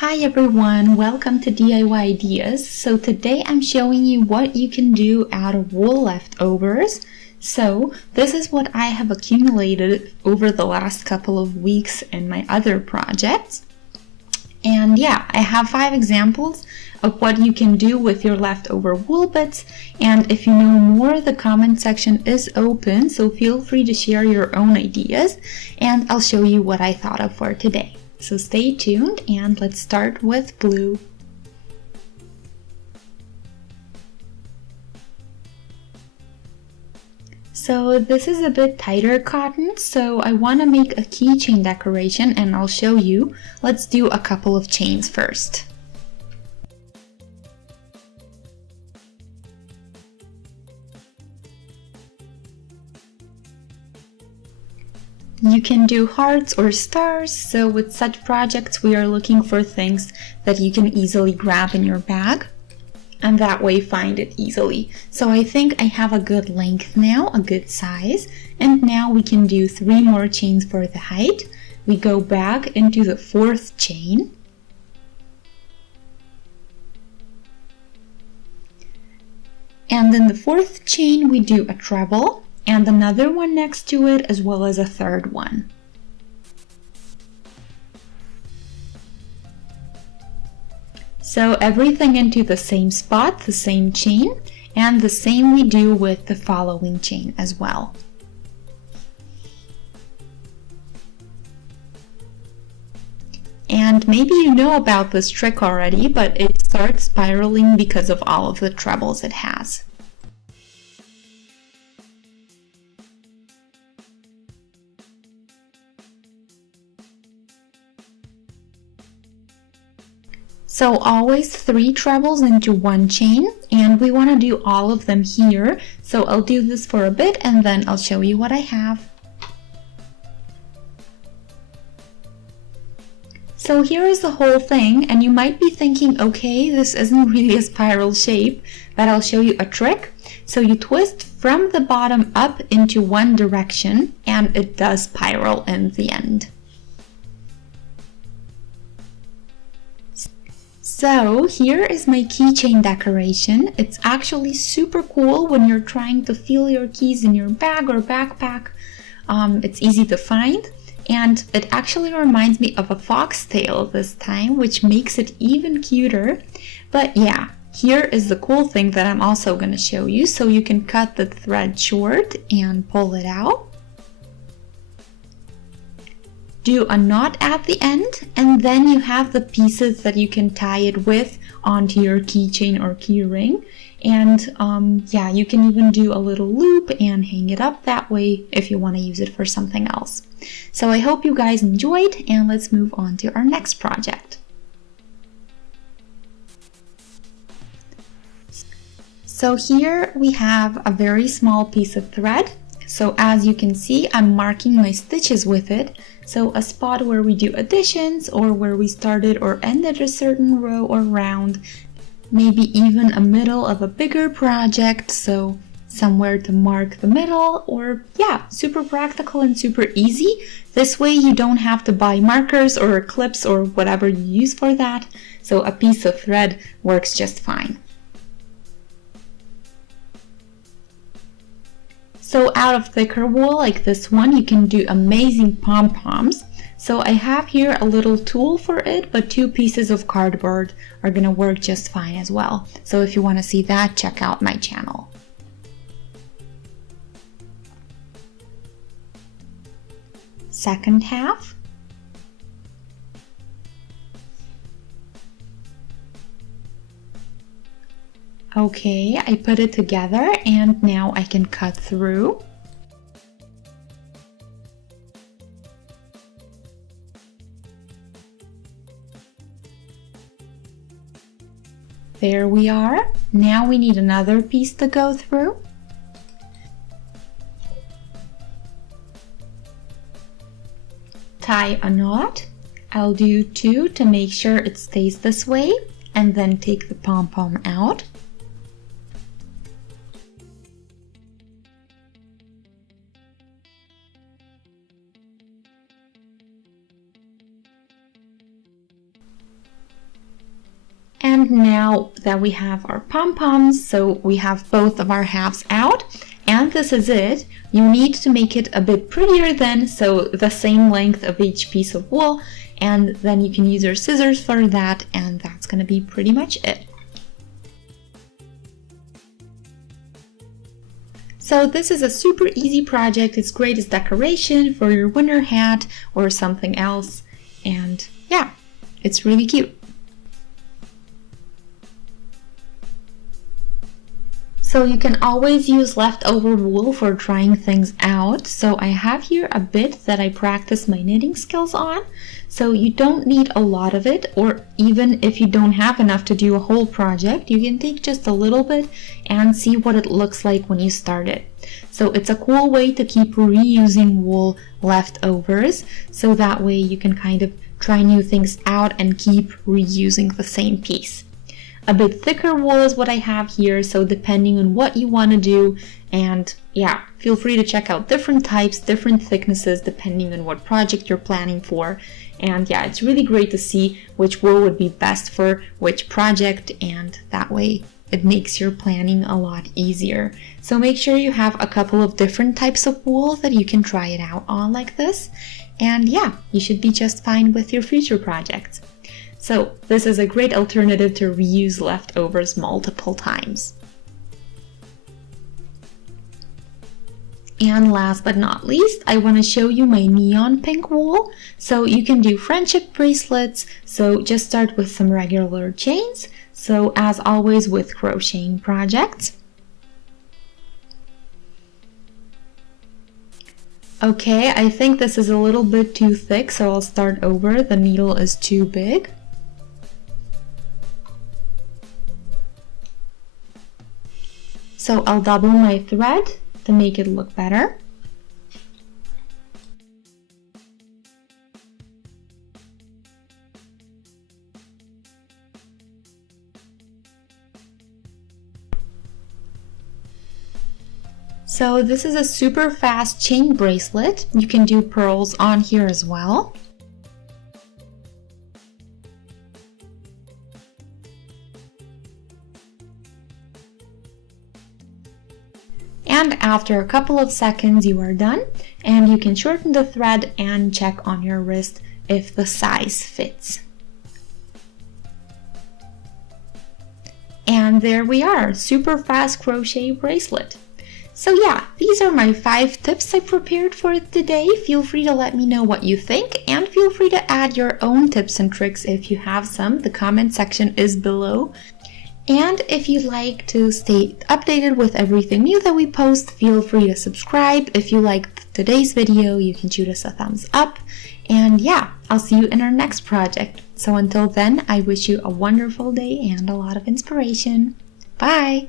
Hi everyone, welcome to DIY Ideas. So today I'm showing you what you can do out of wool leftovers. So this is what I have accumulated over the last couple of weeks in my other projects. And yeah, I have 5 examples of what you can do with your leftover wool bits. And if you know more, the comment section is open, so feel free to share your own ideas and I'll show you what I thought of for today. So stay tuned and let's start with blue. So this is a bit tighter cotton, so I want to make a keychain decoration and I'll show you. Let's do a couple of chains first. You can do hearts or stars, so with such projects we are looking for things that you can easily grab in your bag and that way find it easily. So I think I have a good length now, a good size, and now we can do 3 more chains for the height. We go back into the 4th chain. And in the 4th chain we do a treble and another one next to it, as well as a 3rd one. So everything into the same spot, the same chain, and the same we do with the following chain as well. And maybe you know about this trick already, but it starts spiraling because of all of the trebles it has. So always 3 trebles into 1 chain, and we want to do all of them here. So I'll do this for a bit and then I'll show you what I have. So here is the whole thing, and you might be thinking, okay, this isn't really a spiral shape, but I'll show you a trick. So you twist from the bottom up into one direction and it does spiral in the end. So here is my keychain decoration. It's actually super cool when you're trying to feel your keys in your bag or backpack. It's easy to find, and it actually reminds me of a foxtail this time, which makes it even cuter. But yeah, here is the cool thing that I'm also going to show you. So you can cut the thread short and pull it out. Do a knot at the end, and then you have the pieces that you can tie it with onto your keychain or key ring. And yeah, you can even do a little loop and hang it up that way if you want to use it for something else. So I hope you guys enjoyed, and let's move on to our next project. So here we have a very small piece of thread. So as you can see, I'm marking my stitches with it. So a spot where we do additions, or where we started or ended a certain row or round, maybe even a middle of a bigger project, so somewhere to mark the middle, or yeah, super practical and super easy. This way you don't have to buy markers or clips or whatever you use for that, so a piece of thread works just fine. So out of thicker wool like this one, you can do amazing pom-poms. So I have here a little tool for it, but 2 pieces of cardboard are gonna work just fine as well. So if you want to see that, check out my channel. Second half. Okay, I put it together and now I can cut through. There we are. Now we need another piece to go through. Tie a knot. I'll do 2 to make sure it stays this way, and then take the pom-pom out. And now that we have our pom-poms, so we have both of our halves out, and this is it. You need to make it a bit prettier then, so the same length of each piece of wool, and then you can use your scissors for that, and that's gonna be pretty much it. So this is a super easy project. It's great as decoration for your winter hat or something else, and yeah, it's really cute. So you can always use leftover wool for trying things out. So I have here a bit that I practice my knitting skills on. So you don't need a lot of it, or even if you don't have enough to do a whole project, you can take just a little bit and see what it looks like when you start it. So it's a cool way to keep reusing wool leftovers, so that way you can kind of try new things out and keep reusing the same piece. A bit thicker wool is what I have here, so depending on what you want to do, and yeah, feel free to check out different types, different thicknesses, depending on what project you're planning for. And yeah, it's really great to see which wool would be best for which project, and that way it makes your planning a lot easier. So make sure you have a couple of different types of wool that you can try it out on like this, and yeah, you should be just fine with your future projects. So this is a great alternative to reuse leftovers multiple times. And last but not least, I want to show you my neon pink wool. So you can do friendship bracelets, so just start with some regular chains, so as always with crocheting projects. Okay, I think this is a little bit too thick, so I'll start over. The needle is too big. So I'll double my thread to make it look better. So this is a super fast chain bracelet. You can do pearls on here as well. And after a couple of seconds you are done, and you can shorten the thread and check on your wrist if the size fits. And there we are, super fast crochet bracelet. So yeah, these are my 5 tips I prepared for today. Feel free to let me know what you think, and feel free to add your own tips and tricks if you have some. The comment section is below. And if you'd like to stay updated with everything new that we post, feel free to subscribe. If you liked today's video, you can shoot us a thumbs up. And yeah, I'll see you in our next project. So until then, I wish you a wonderful day and a lot of inspiration. Bye!